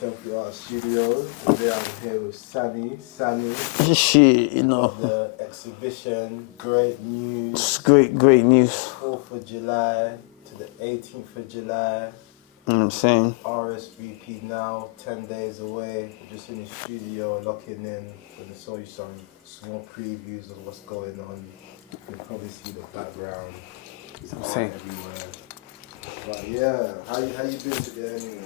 Temple Art Studios. Today I'm here with Sani Sani. Shit, you know. The exhibition, great news. It's great news. 4th of July to the 18th of July. You know what I'm saying? RSVP now, 10 days away. We're just in the studio, locking in. Gonna show you some small previews of what's going on. You can probably see the background. It's art everywhere. But yeah, how you been today anyway?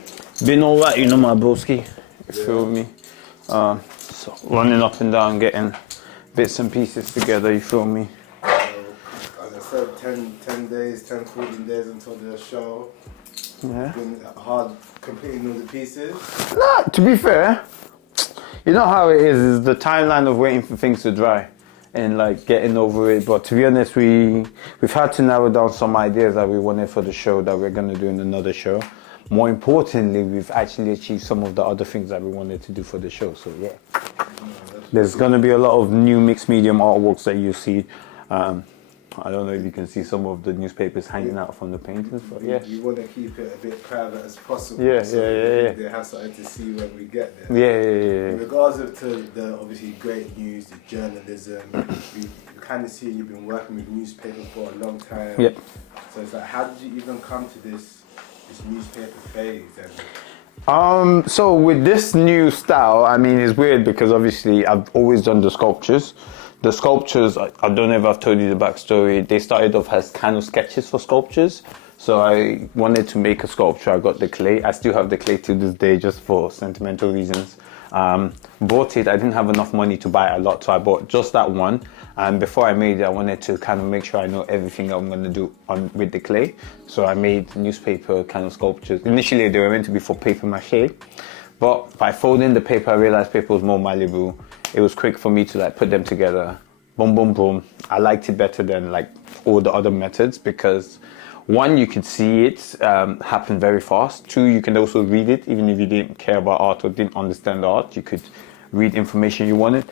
Been alright, you know, my broski. You feel me? So running up and down, getting bits and pieces together, you feel me? As I said, 10 days, 14 days until the show. Yeah. It's been hard completing all the pieces. Nah, to be fair, you know how it is the timeline of waiting for things to dry and like getting over it. But to be honest, we've had to narrow down some ideas that we wanted for the show that we're gonna do in another show. More importantly, we've actually achieved some of the other things that we wanted to do for the show. So yeah, there's gonna be a lot of new mixed medium artworks that you see. I don't know if you can see some of the newspapers hanging out from the paintings, but yeah. You want to keep it a bit private as possible. Yeah. They have something to see when we get there. Yeah. In regards to the obviously great news, the journalism, we kind of see you've been working with newspapers for a long time. Yep. So it's like, how did you even come to this newspaper phase? So with this new style, I mean, it's weird because obviously I've always done the sculptures. The sculptures, I don't know if I've told you the backstory, they started off as kind of sketches for sculptures. So I wanted to make a sculpture, I got the clay. I still have the clay to this day just for sentimental reasons. Bought it, I didn't have enough money to buy a lot, so I bought just that one. And before I made it, I wanted to kind of make sure I know everything I'm going to do with the clay. So I made newspaper kind of sculptures. Initially, they were meant to be for paper mache. But by folding the paper, I realized paper was more malleable. It was quick for me to like put them together. Boom, boom, boom. I liked it better than like all the other methods because one, you could see it happen very fast. Two, you can also read it. Even if you didn't care about art or didn't understand art, you could read information you wanted.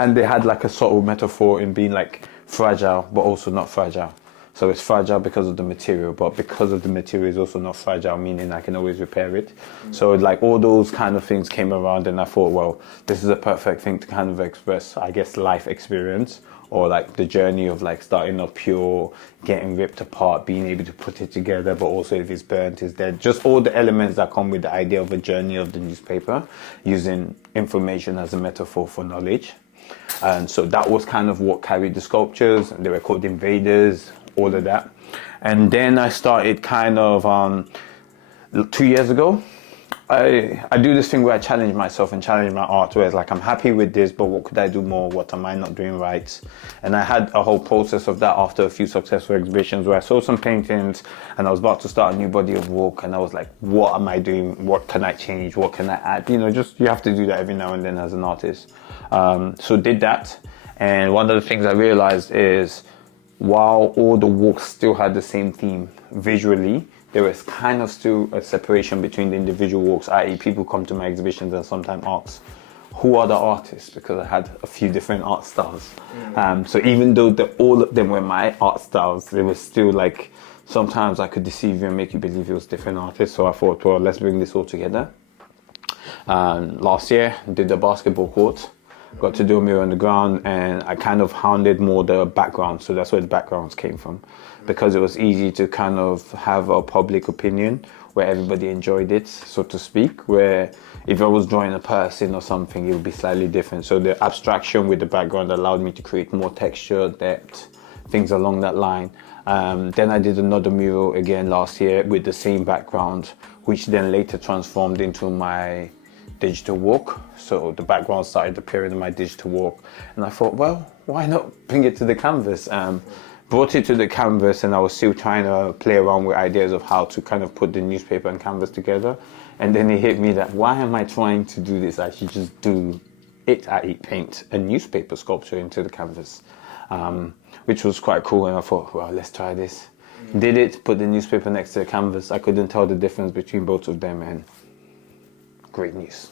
And they had like a subtle metaphor in being like fragile, but also not fragile. So it's fragile because of the material, but because of the material it's also not fragile, meaning I can always repair it. So like all those kind of things came around and I thought, well, this is a perfect thing to kind of express, I guess, life experience or like the journey of like starting up pure, getting ripped apart, being able to put it together, but also if it's burnt, it's dead. Just all the elements that come with the idea of a journey of the newspaper, using information as a metaphor for knowledge. And so that was kind of what carried the sculptures. They were called invaders, all of that. And then I started kind of 2 years ago. I do this thing where I challenge myself and challenge my art, where it's like, I'm happy with this, but what could I do more? What am I not doing right? And I had a whole process of that after a few successful exhibitions where I saw some paintings and I was about to start a new body of work and I was like, what am I doing? What can I change? What can I add? You know, just you have to do that every now and then as an artist. So did that. And one of the things I realized is while all the works still had the same theme visually, there was kind of still a separation between the individual works, i.e. people come to my exhibitions and sometimes ask, who are the artists? Because I had a few different art styles. So even though all of them were my art styles, there was still like, sometimes I could deceive you and make you believe it was different artists. So I thought, well, let's bring this all together. Last year, did the basketball court. Got to do a mirror on the ground and I kind of hounded more the background. So that's where the backgrounds came from. Because it was easy to kind of have a public opinion where everybody enjoyed it, so to speak. Where if I was drawing a person or something, it would be slightly different. So the abstraction with the background allowed me to create more texture, depth, things along that line. Then I did another mural again last year with the same background, which then later transformed into my digital work. So the background started appearing in my digital work and I thought, well, why not bring it to the canvas? Brought it to the canvas and I was still trying to play around with ideas of how to kind of put the newspaper and canvas together. And then it hit me that why am I trying to do this? I should just do it, i.e. paint a newspaper sculpture into the canvas, which was quite cool. And I thought, well, let's try this. Did it, put the newspaper next to the canvas. I couldn't tell the difference between both of them and great news.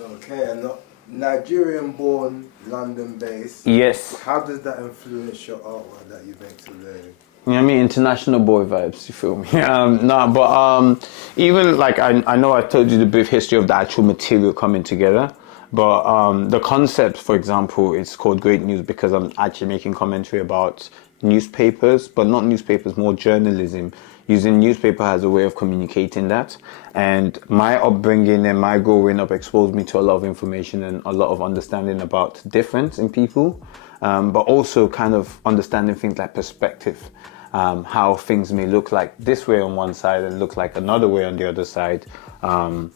Okay, and Nigerian-born, London-based. Yes. How does that influence your artwork that you make today? You know what I mean? International boy vibes, you feel me? No, but even like I know I told you the brief history of the actual material coming together, but the concept, for example, it's called Great News because I'm actually making commentary about newspapers, but not newspapers, more journalism, using newspaper as a way of communicating that. And my upbringing and my growing up exposed me to a lot of information and a lot of understanding about difference in people, but also kind of understanding things like perspective. How things may look like this way on one side and look like another way on the other side. So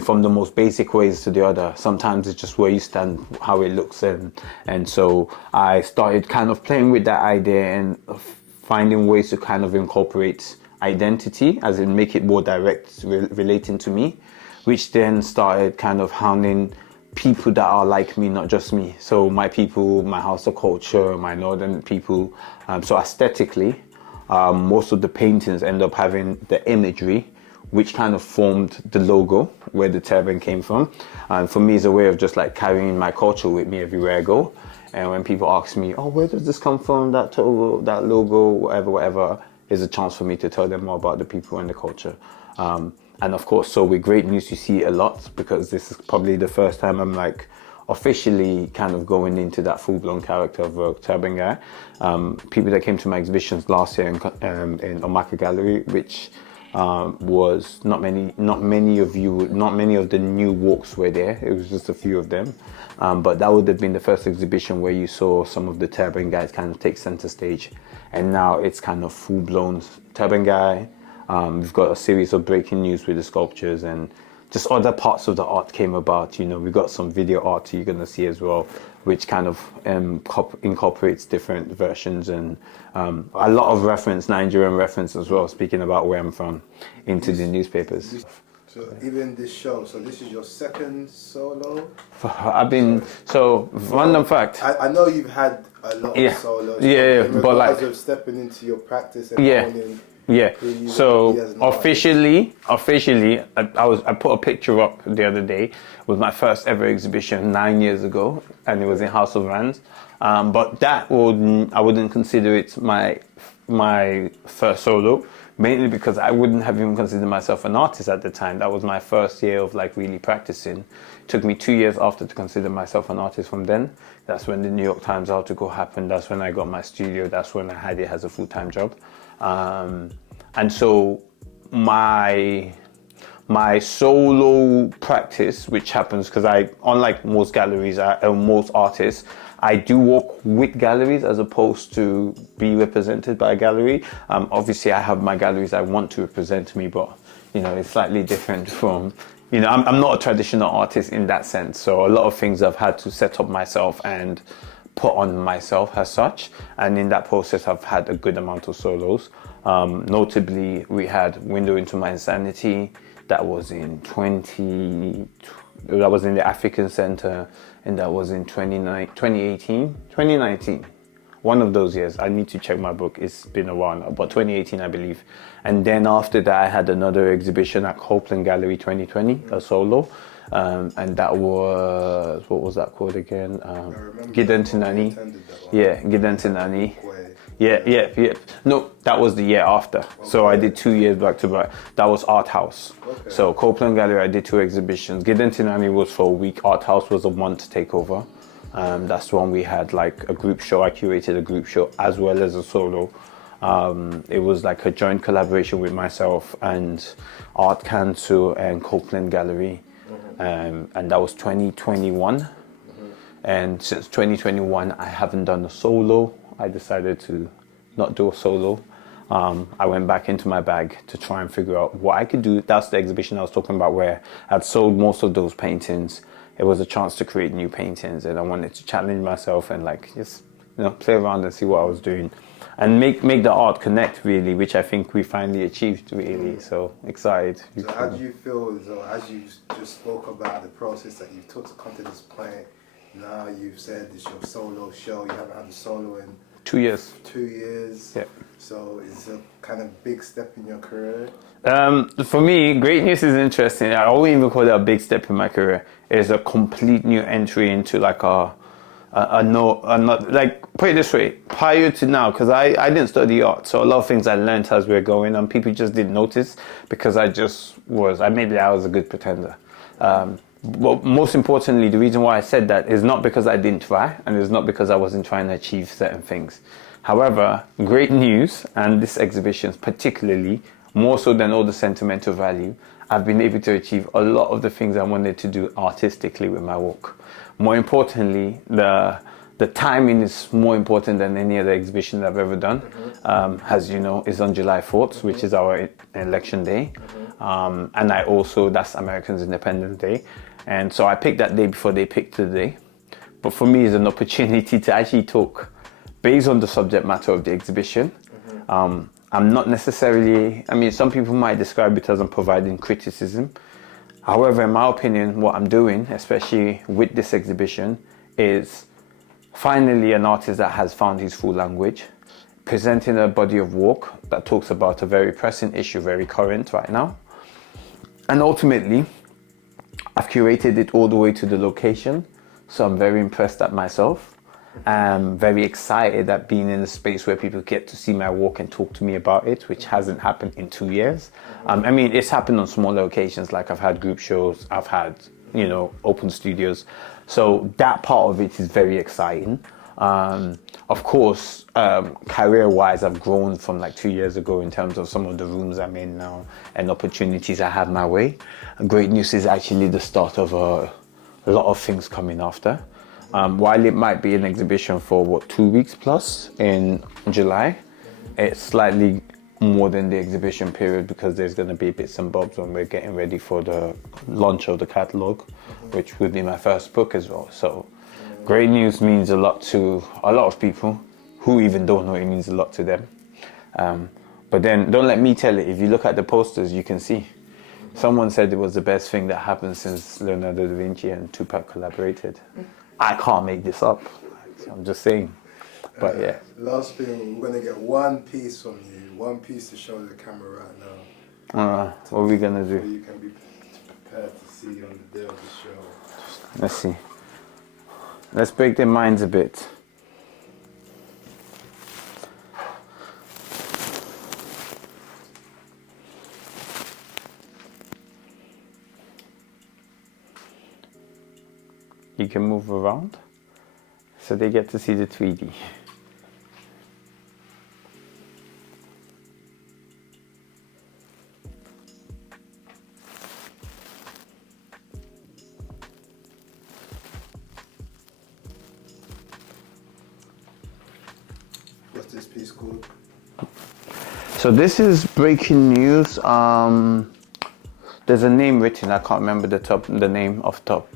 from the most basic ways to the other. Sometimes it's just where you stand, how it looks, and so I started kind of playing with that idea and finding ways to kind of incorporate identity, as in make it more direct, relating to me, which then started kind of hounding people that are like me, not just me. So my people, my house of culture, my northern people. So aesthetically, most of the paintings end up having the imagery, which kind of formed the logo where the turban came from. And for me, it's a way of just like carrying my culture with me everywhere I go. And when people ask me, oh, where does this come from? That logo, whatever, is a chance for me to tell them more about the people and the culture. And of course, so with Great News, you see a lot because this is probably the first time I'm like officially kind of going into that full-blown character of a turban guy. People that came to my exhibitions last year in Omaka Gallery, which was not many of the new walks were there. It was just a few of them. But that would have been the first exhibition where you saw some of the turban guys kind of take center stage. And now it's kind of full-blown turban guy. We've got a series of breaking news with the sculptures and just other parts of the art came about. You know, we got some video art you're going to see as well, which kind of incorporates different versions and a lot of Nigerian reference as well, speaking about where I'm from, into the newspapers. So even this show, so this is your second solo? Random fact. I know you've had a lot of solos. But like of stepping into your practice and owning. Yeah. So officially, I put a picture up the other day with my first ever exhibition 9 years ago, and it was in House of Rands. But I wouldn't consider it my first solo, mainly because I wouldn't have even considered myself an artist at the time. That was my first year of like really practicing. It took me 2 years after to consider myself an artist from then. That's when the New York Times article happened. That's when I got my studio. That's when I had it as a full-time job. And so my solo practice, which happens because unlike most galleries, most artists, I do work with galleries as opposed to be represented by a gallery. Obviously, I have my galleries I want to represent me, but it's slightly different from. I'm not a traditional artist in that sense. So a lot of things I've had to set up myself and put on myself as such, and in that process I've had a good amount of solos. Notably, we had Window into My Insanity, that was in the African Center, and that was in 2019, one of those years. I need to check my book, it's been a while now, but 2018 I believe. And then after that I had another exhibition at Copeland Gallery 2020, a solo. And that was, what was that called again? Gidentinani. Yeah, Gidentinani. Yeah. No, that was the year after. Okay. So I did 2 years back to back. That was Art House. Okay. So Copeland Gallery, I did 2 exhibitions. Gidentinani was for a week. Art House was a month takeover. That's when we had like a group show. I curated a group show as well as a solo. It was like a joint collaboration with myself and Art Council and Copeland Gallery. And that was 2021. And since 2021, I haven't done a solo. I decided to not do a solo. I went back into my bag to try and figure out what I could do. That's the exhibition I was talking about where I'd sold most of those paintings. It was a chance to create new paintings, and I wanted to challenge myself and like just play around and see what I was doing, and make the art connect really, which I think we finally achieved really. So excited. So how do you feel as you just spoke about the process that you took to come to this point? Now you've said it's your solo show. You haven't had a solo in 2 years. 2 years. Yeah. So it's a kind of big step in your career. For me, Great News is interesting. I wouldn't even call it a big step in my career. It's a complete new entry into like a not like, put it this way, prior to now, because I didn't study art, so a lot of things I learned as we were going on, people just didn't notice because I was a good pretender. But most importantly, the reason why I said that is not because I didn't try, and it's not because I wasn't trying to achieve certain things. However, great news, and this exhibition particularly, more so than all the sentimental value, I've been able to achieve a lot of the things I wanted to do artistically with my work. More importantly, the timing is more important than any other exhibition I've ever done. As you know, it's on July 4th, which is our election day. And that's Americans' Independence Day. And so I picked that day before they picked the day. But for me, it's an opportunity to actually talk based on the subject matter of the exhibition. I'm not necessarily, some people might describe it as I'm providing criticism. However, in my opinion, what I'm doing, especially with this exhibition, is finally an artist that has found his full language, presenting a body of work that talks about a very pressing issue, very current right now. And ultimately, I've curated it all the way to the location, so I'm very impressed at myself. I'm very excited at being in a space where people get to see my work and talk to me about it, which hasn't happened in 2 years. It's happened on smaller occasions, like I've had group shows, I've had, open studios. So that part of it is very exciting. Of course, career-wise, I've grown from like 2 years ago in terms of some of the rooms I'm in now and opportunities I have my way. Great news is actually the start of a lot of things coming after. While it might be an exhibition for 2 weeks plus in July, it's slightly more than the exhibition period because there's going to be bits and bobs when we're getting ready for the launch of the catalogue, which would be my first book as well. So great news means a lot to a lot of people who even don't know it means a lot to them. But then don't let me tell it. If you look at the posters, you can see. Someone said it was the best thing that happened since Leonardo da Vinci and Tupac collaborated. I can't make this up. I'm just saying. But yeah. Last thing, we're going to get one piece from you, one piece to show the camera right now. What are we going to do? So you can be prepared to see on the day of the show. Let's see. Let's break their minds a bit. You can move around so they get to see the 3D. What's this piece called? So this is breaking news. There's a name written, I can't remember the name off top.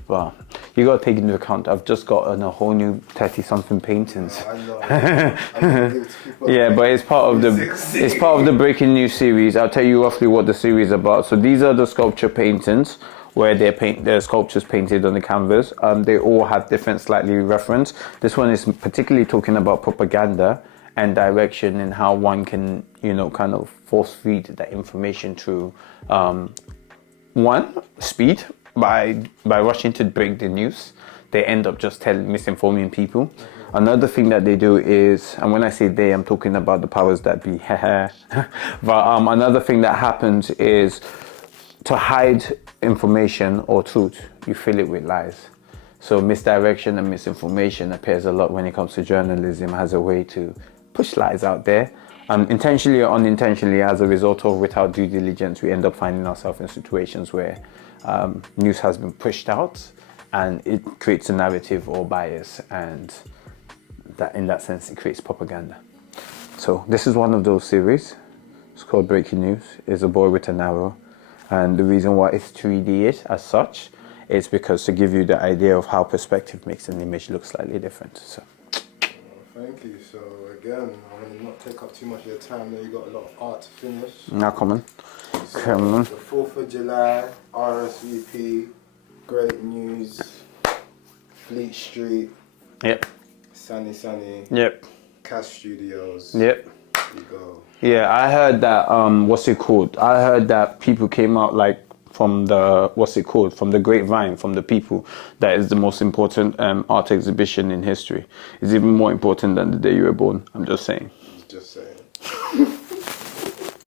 You got to take into account, I've just gotten a whole new 30-something paintings. I know. Yeah, but it's part of the breaking news series. I'll tell you roughly what the series is about. So these are the sculpture paintings where they're sculptures painted on the canvas. They all have different slightly reference. This one is particularly talking about propaganda and direction and how one can, kind of force feed that information through speed. By rushing to break the news, they end up just misinforming people. Another thing that they do is, and when I say they, I'm talking about the powers that be. But another thing that happens is to hide information or truth, you fill it with lies. So misdirection and misinformation appears a lot when it comes to journalism as a way to push lies out there. Intentionally or unintentionally, as a result of without due diligence, we end up finding ourselves in situations where news has been pushed out and it creates a narrative or bias, and that in that sense it creates propaganda. So this is one of those series. It's called Breaking News. It's a boy with an arrow, and the reason why it's 3D as such is because to give you the idea of how perspective makes an image look slightly different. So thank you. So again, I'm going to not take up too much of your time. Now you got a lot of art to finish. Now come on. So Come on. the 4th of July, RSVP, great news, Fleet Street. Yep. Sani Sani. Yep. Cash Studios. Yep. You go. Yeah, I heard that, what's it called? I heard that people came out like from the, what's it called, from the grapevine, from the people, that is the most important art exhibition in history. It's even more important than the day you were born. I'm just saying. Just saying.